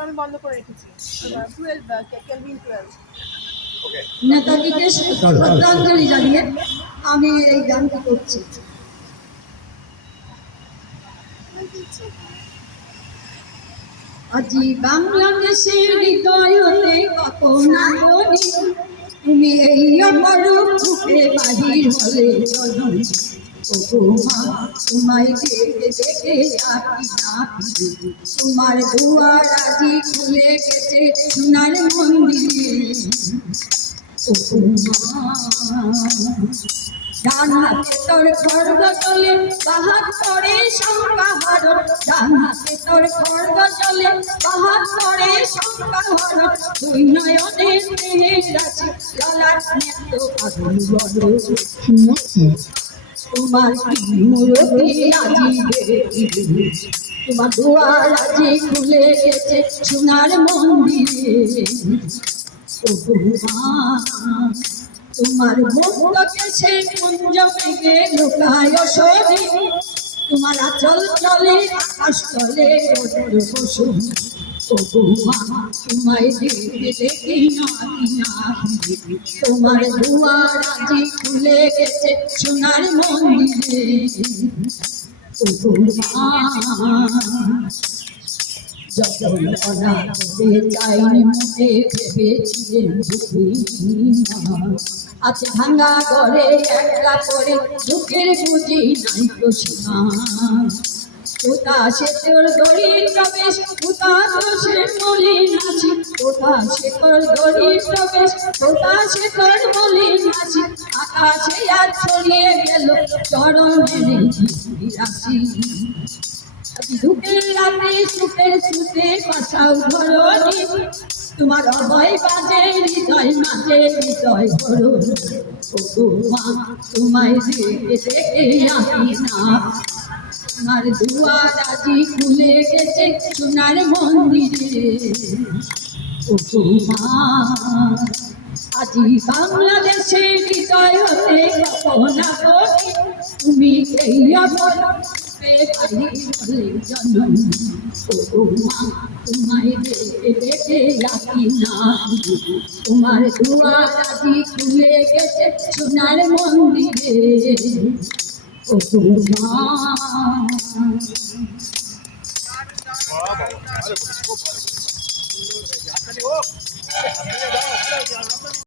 আমি বন্ধ করে রেখেছি 12 কেলভিন 12 নেতাজিকে শ্রদ্ধাঞ্জলি জানিয়ে আমি এই গানটি করছি। আজি বাংলাদেশের হৃদয় হতে কত নাগরিক তুমি এই অপরূপ রূপে বাহির হলে জননী তোমায় দেখে দেখে তোমার দুয়ার আজি খুলে গেছে সোনার মন্দিরে। ডান হাতে তোর খড়গ চলে বাহাত পড়ে সংকাহার, ডান হাতে তোর খড়গ চলে বাহাত পড়ে সংকাহার, দুই নয়নে স্নেহের রাশি ললাট নেত্য আগুন বড় তোমার মুরতি আজি দেখিবে, তোমার দুয়ার আজি খুলে গেছে সোনার মন্দিরে। তোমার ভক্তকে সে কুঞ্জ মেঘে লোকায় সরি, তোমার আচল চলে আকাশ চলে বসু তোমায় দেখে দেখি তোমার দুয়ার আজি খুলে গেছে সোনার মন্দিরে। যখন অনাথে চাইনি মুখে ভেবেছিলেন আছে ভাঙা ঘরে একলা করে দুঃখের বুঝি নাই তো সীমা। কোথা সে তোর দড়ির প্রবেশ, কোথা তো সে মলিন আছি, কোথা সে তোর দড়ির প্রবেশ, কোথা সে তোর মলিন আছি, আকাশে আজ ছড়িয়ে গেল চরণের রাশি। দুঃখের রাতে সুখের সুখে বসাও ধরণী, তোমার অভয় বাজে হৃদয় মাঝে হৃদয় ধরো তোমায় দেখে দেখে আমি না, তোমার দুয়ার আজি খুলে গেছে সোনার মন্দিরে। আজি বাংলাদেশের হৃদয় হতে কখনা করি তুমি এই জননী, তোমায় দেখে দেখে রাখি না, তোমার দুয়ার আজি খুলে গেছে সোনার মন্দিরে। ও